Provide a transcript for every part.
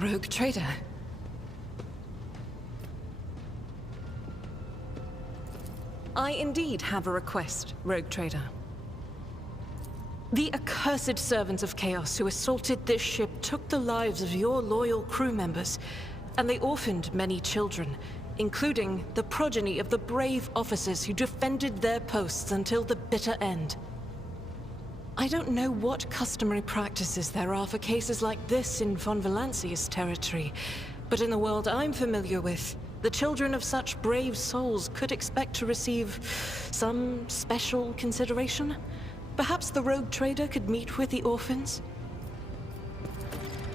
Rogue trader. I indeed have a request, Rogue Trader. The accursed servants of Chaos who assaulted this ship took the lives of your loyal crew members, and they orphaned many children, including the progeny of the brave officers who defended their posts until the bitter end. I don't know what customary practices there are for cases like this in Von Valancia's territory, but in the world I'm familiar with, the children of such brave souls could expect to receive some special consideration. Perhaps the Rogue Trader could meet with the orphans?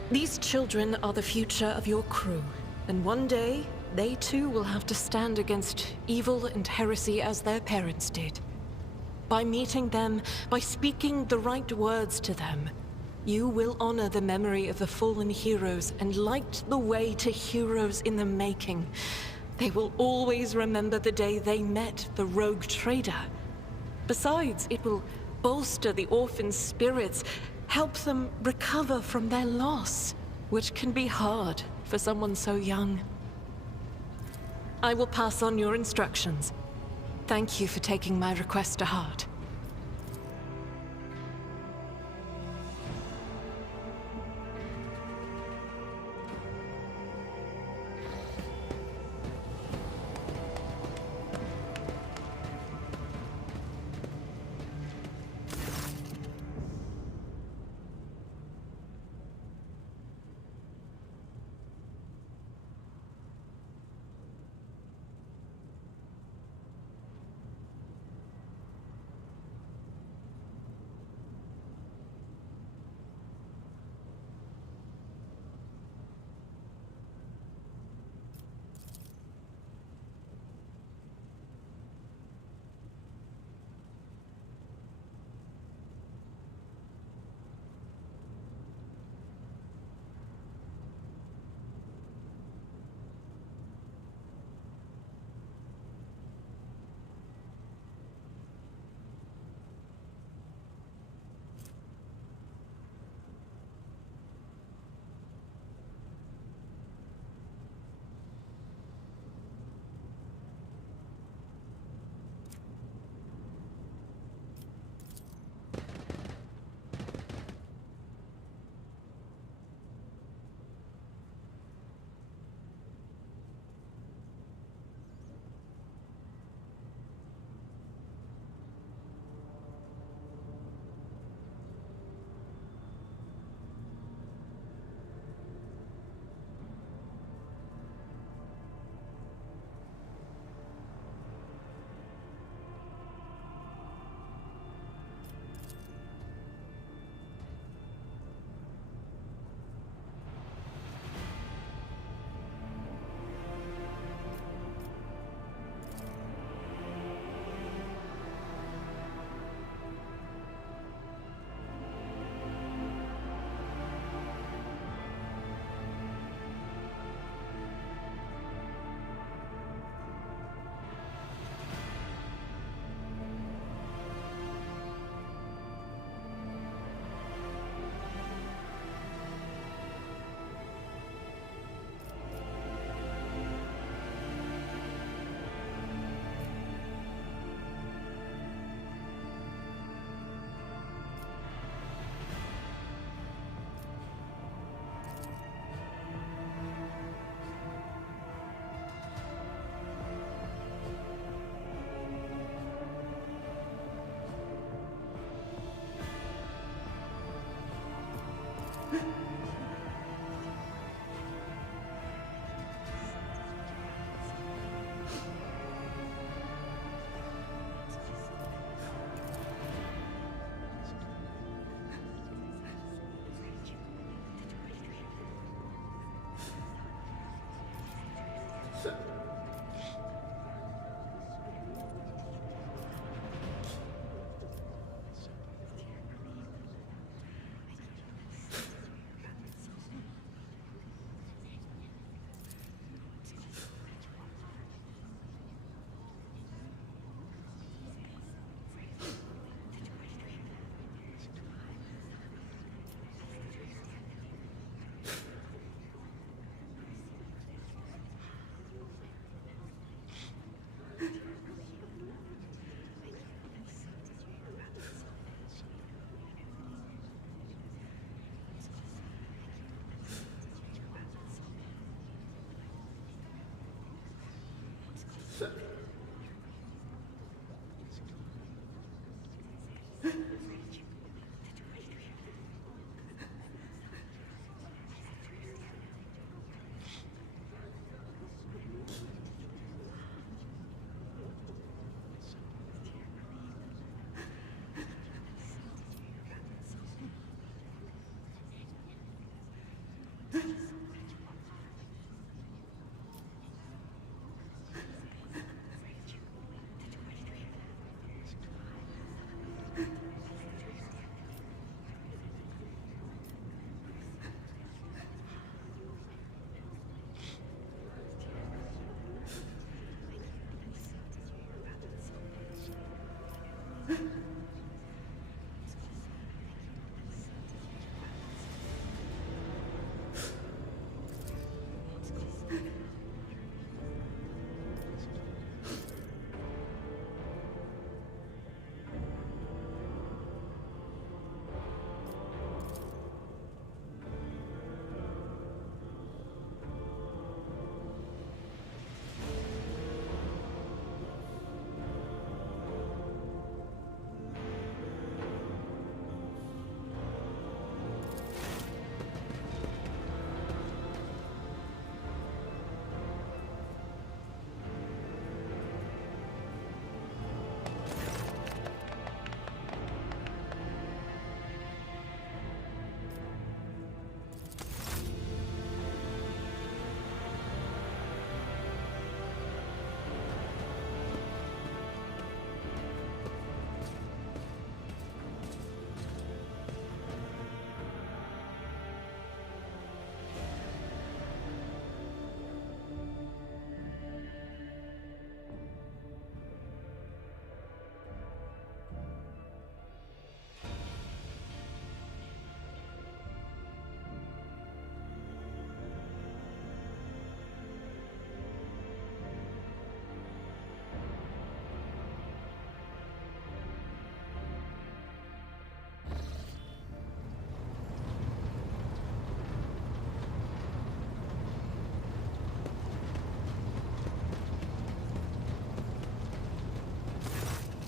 These children are the future of your crew, and one day, they too will have to stand against evil and heresy as their parents did. By meeting them, by speaking the right words to them, you will honor the memory of the fallen heroes and light the way to heroes in the making. They will always remember the day they met the Rogue Trader. Besides, it will bolster the orphans' spirits, help them recover from their loss, which can be hard for someone so young. I will pass on your instructions. Thank you for taking my request to heart.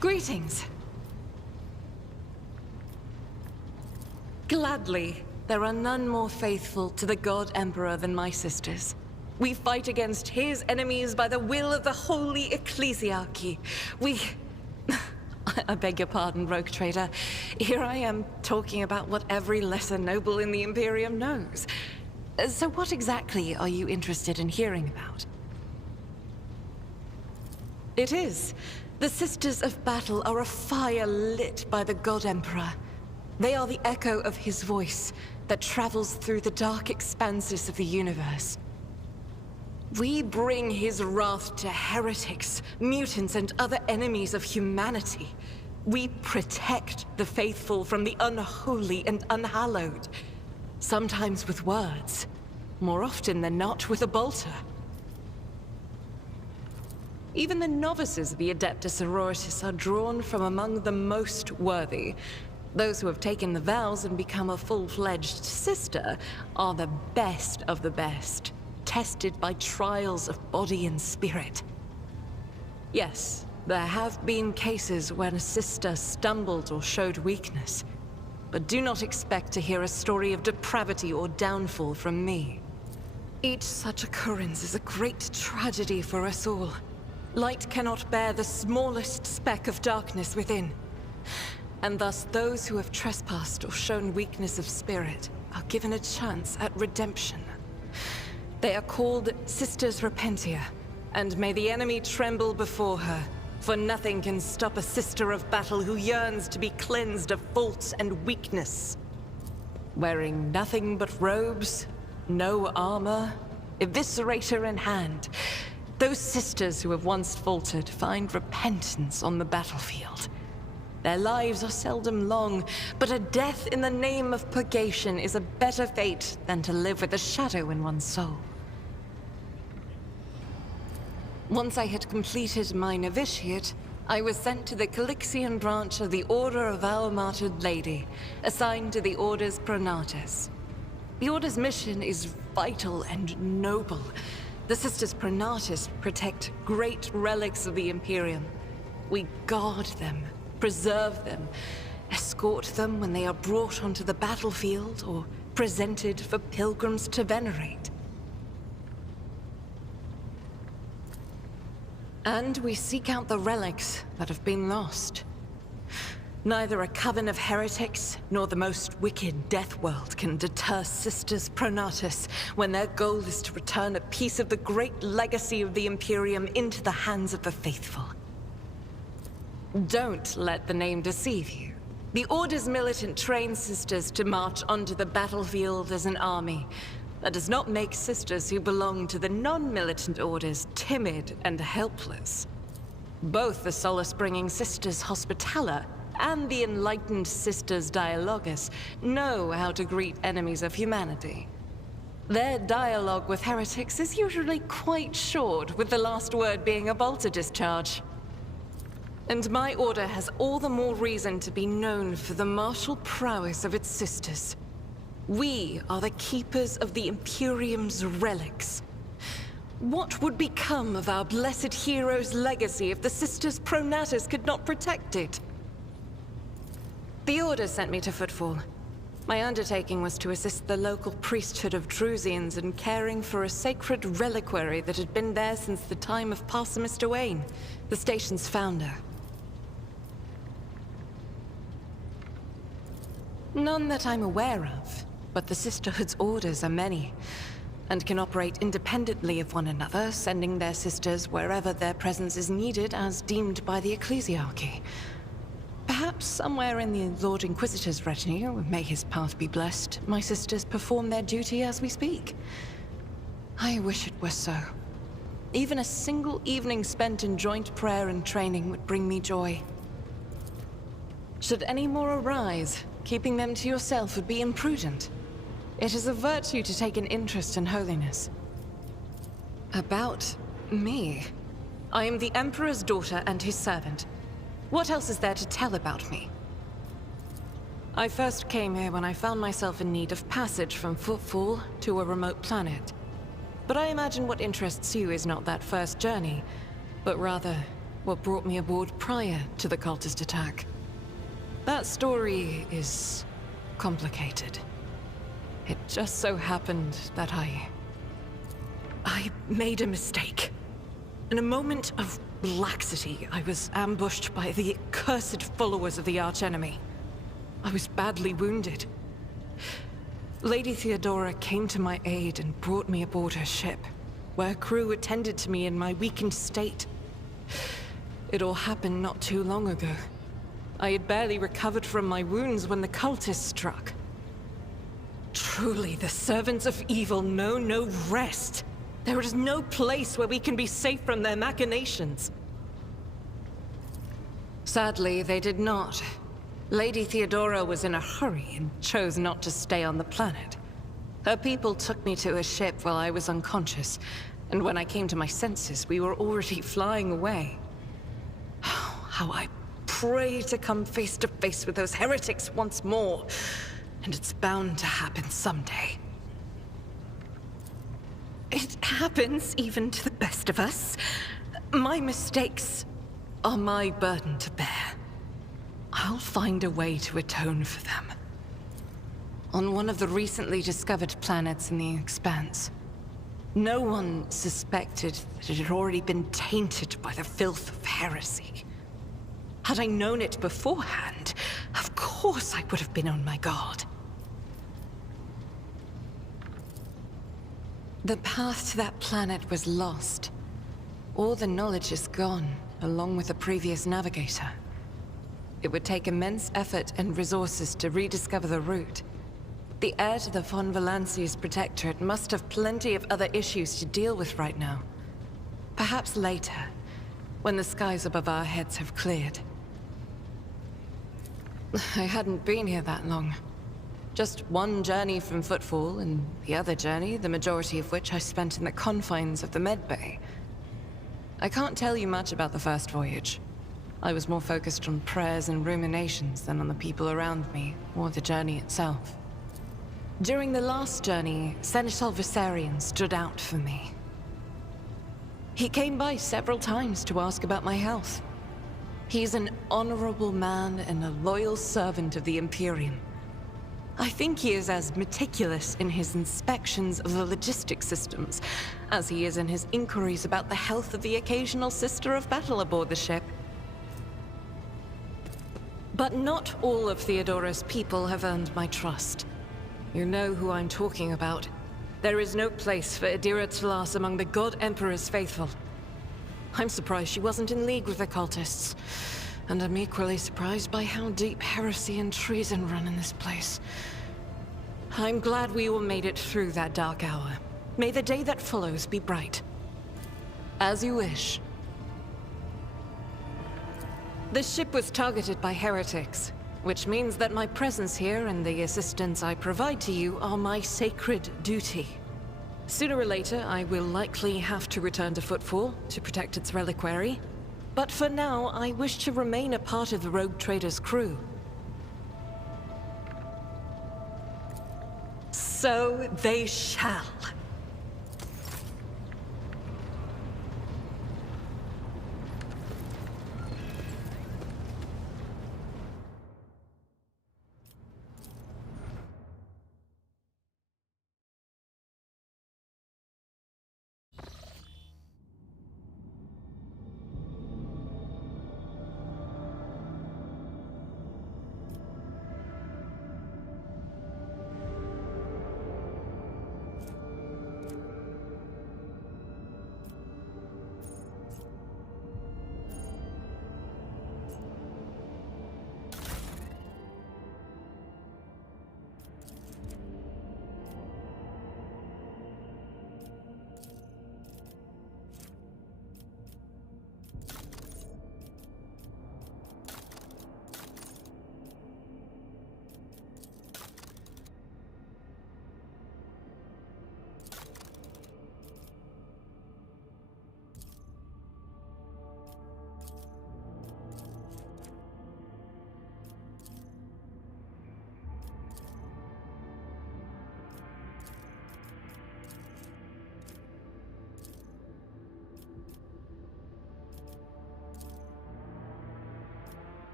Greetings. Gladly, there are none more faithful to the God Emperor than my sisters. We fight against his enemies by the will of the Holy Ecclesiarchy. I beg your pardon, rogue trader. Here I am talking about what every lesser noble in the Imperium knows. So what exactly are you interested in hearing about? It is. The Sisters of Battle are a fire lit by the God Emperor. They are the echo of his voice that travels through the dark expanses of the universe. We bring his wrath to heretics, mutants, and other enemies of humanity. We protect the faithful from the unholy and unhallowed. Sometimes with words, more often than not with a bolter. Even the novices of the Adeptus Sororitas are drawn from among the most worthy. Those who have taken the vows and become a full-fledged sister are the best of the best, tested by trials of body and spirit. Yes, there have been cases when a sister stumbled or showed weakness, but do not expect to hear a story of depravity or downfall from me. Each such occurrence is a great tragedy for us all. Light cannot bear the smallest speck of darkness within. And thus those who have trespassed or shown weakness of spirit are given a chance at redemption. They are called Sisters Repentia, and may the enemy tremble before her, for nothing can stop a sister of battle who yearns to be cleansed of fault and weakness. Wearing nothing but robes, no armor, eviscerator in hand, those sisters who have once faltered find repentance on the battlefield. Their lives are seldom long, but a death in the name of purgation is a better fate than to live with a shadow in one's soul. Once I had completed my novitiate, I was sent to the Calixian branch of the Order of Our Martyred Lady, assigned to the Orders Pronatus. The Order's mission is vital and noble. The Sisters Pronatus protect great relics of the Imperium. We guard them, preserve them, escort them when they are brought onto the battlefield or presented for pilgrims to venerate. And we seek out the relics that have been lost. Neither a coven of heretics nor the most wicked death world can deter Sisters Pronatus when their goal is to return a piece of the great legacy of the Imperium into the hands of the faithful. Don't let the name deceive you. The Order's militant trains Sisters to march onto the battlefield as an army. That does not make Sisters who belong to the non-militant orders timid and helpless. Both the solace-bringing Sisters Hospitaller and the enlightened Sisters Dialogus know how to greet enemies of humanity. Their dialogue with heretics is usually quite short, with the last word being a bolter discharge. And my order has all the more reason to be known for the martial prowess of its sisters. We are the keepers of the Imperium's relics. What would become of our blessed hero's legacy if the Sisters Pronatus could not protect it? The Order sent me to Footfall. My undertaking was to assist the local priesthood of Drusians in caring for a sacred reliquary that had been there since the time of Parson Mr. Wayne, the station's founder. None that I'm aware of, but the Sisterhood's orders are many, and can operate independently of one another, sending their sisters wherever their presence is needed as deemed by the Ecclesiarchy. Perhaps somewhere in the Lord Inquisitor's retinue, may his path be blessed, my sisters perform their duty as we speak. I wish it were so. Even a single evening spent in joint prayer and training would bring me joy. Should any more arise, keeping them to yourself would be imprudent. It is a virtue to take an interest in holiness. About me? I am the Emperor's daughter and his servant. What else is there to tell about me? I first came here when I found myself in need of passage from Footfall to a remote planet. But I imagine what interests you is not that first journey, but rather what brought me aboard prior to the cultist attack. That story is complicated. It just so happened that I made a mistake. In a moment of laxity, I was ambushed by the accursed followers of the archenemy. I was badly wounded. Lady Theodora came to my aid and brought me aboard her ship, where crew attended to me in my weakened state. It all happened not too long ago. I had barely recovered from my wounds when the cultists struck. Truly, the servants of evil know no rest. There is no place where we can be safe from their machinations. Sadly, they did not. Lady Theodora was in a hurry and chose not to stay on the planet. Her people took me to a ship while I was unconscious, and when I came to my senses, we were already flying away. How I pray to come face to face with those heretics once more, and it's bound to happen someday. It happens even to the best of us. My mistakes are my burden to bear. I'll find a way to atone for them. On one of the recently discovered planets in the Expanse, no one suspected that it had already been tainted by the filth of heresy. Had I known it beforehand, of course I would have been on my guard. The path to that planet was lost. All the knowledge is gone, along with the previous navigator. It would take immense effort and resources to rediscover the route. The heir to the von Valanci's protectorate must have plenty of other issues to deal with right now. Perhaps later, when the skies above our heads have cleared. I hadn't been here that long. Just one journey from Footfall, and the other journey, the majority of which I spent in the confines of the medbay. I can't tell you much about the first voyage. I was more focused on prayers and ruminations than on the people around me, or the journey itself. During the last journey, Seneschal Viserion stood out for me. He came by several times to ask about my health. He's an honorable man and a loyal servant of the Imperium. I think he is as meticulous in his inspections of the logistics systems as he is in his inquiries about the health of the occasional sister of battle aboard the ship. But not all of Theodora's people have earned my trust. You know who I'm talking about. There is no place for Adira Tlas among the God Emperor's faithful. I'm surprised she wasn't in league with the cultists. And I'm equally surprised by how deep heresy and treason run in this place. I'm glad we all made it through that dark hour. May the day that follows be bright. As you wish. The ship was targeted by heretics, which means that my presence here and the assistance I provide to you are my sacred duty. Sooner or later, I will likely have to return to Footfall to protect its reliquary. But for now, I wish to remain a part of the Rogue Trader's crew. So they shall.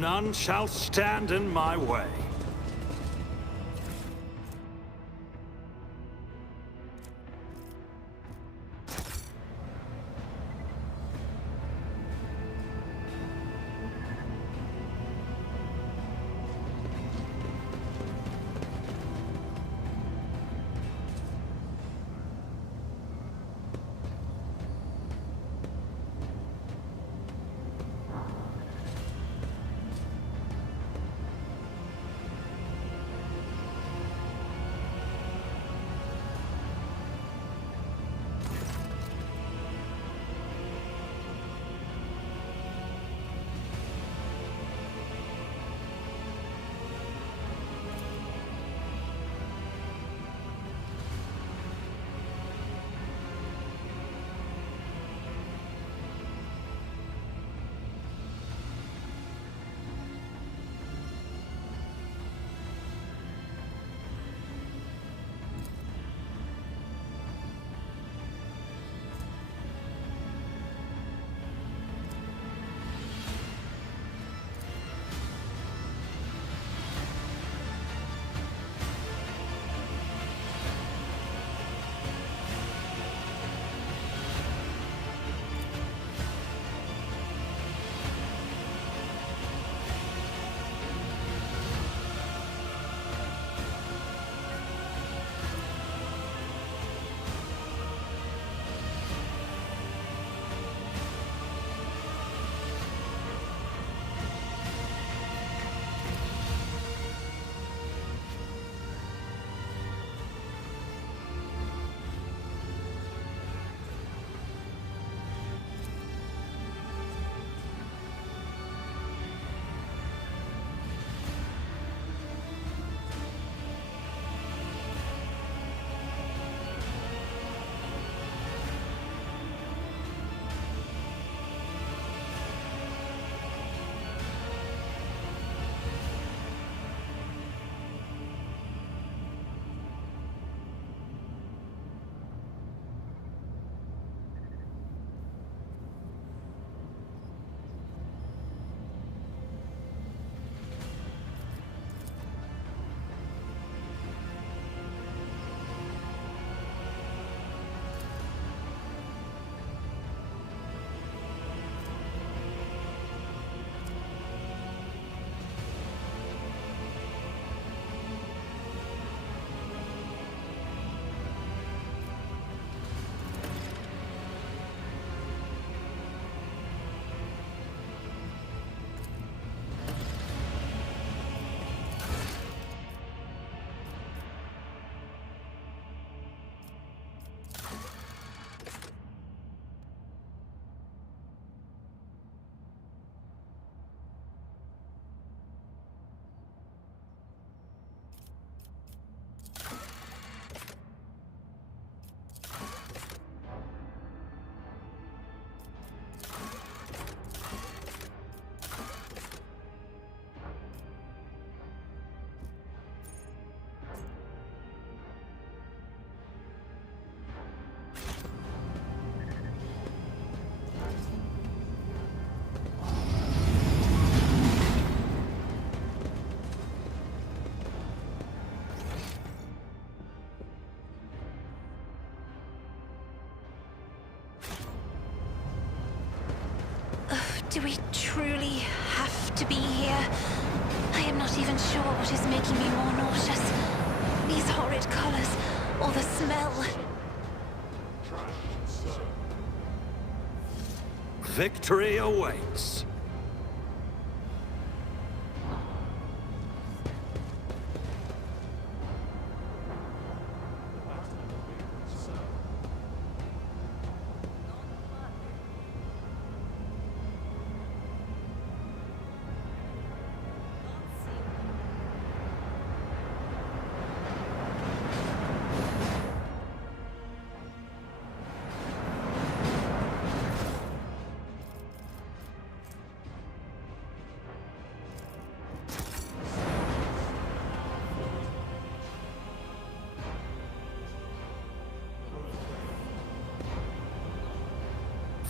None shall stand in my way. Do we truly have to be here? I am not even sure what is making me more nauseous. These horrid colors, or the smell. Victory awaits.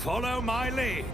Follow my lead.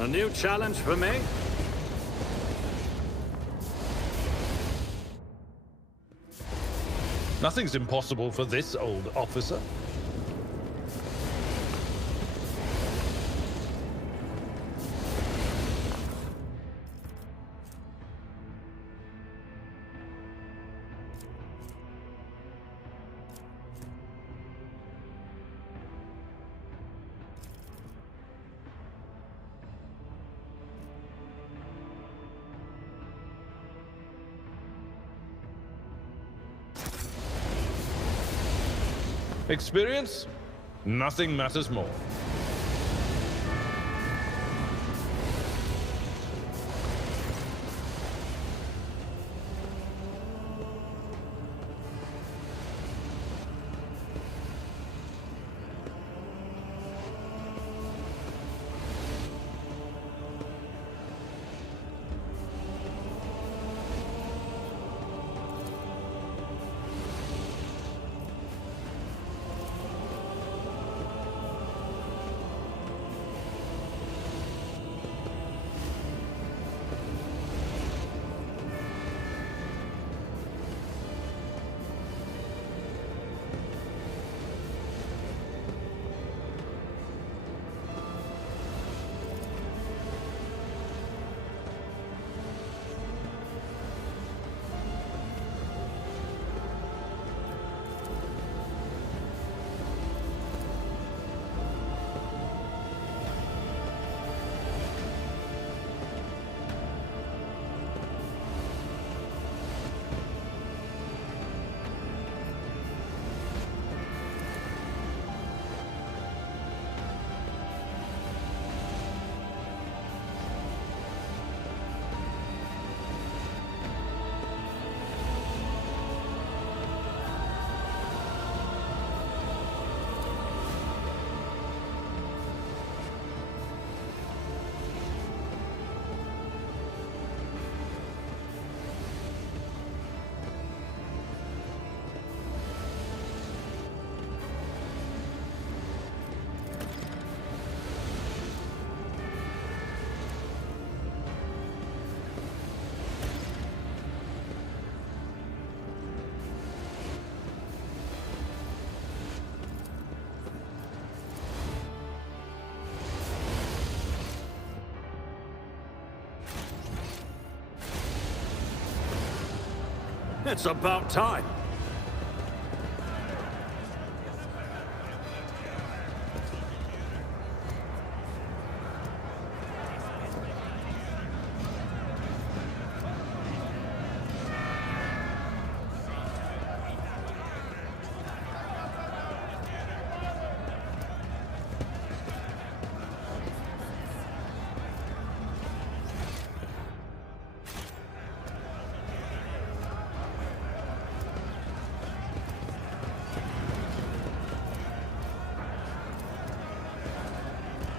A new challenge for me? Nothing's impossible for this old officer. Experience? Nothing matters more. It's about time.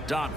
Done.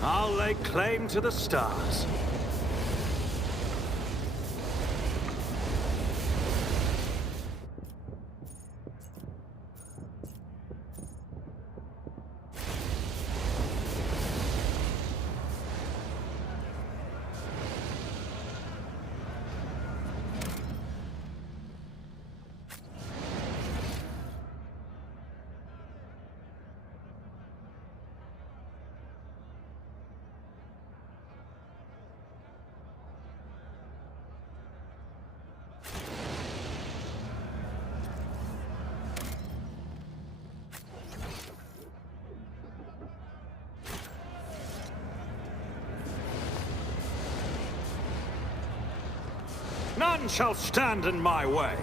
I'll lay claim to the stars. None shall stand in my way.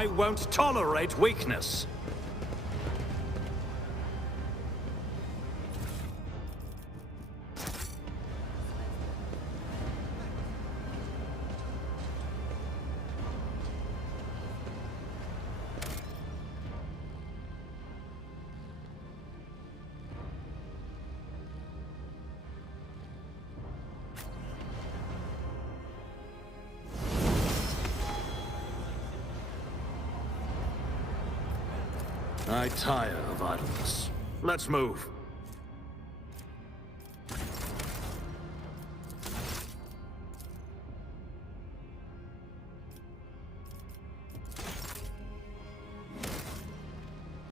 I won't tolerate weakness. I tire of idleness. Let's move.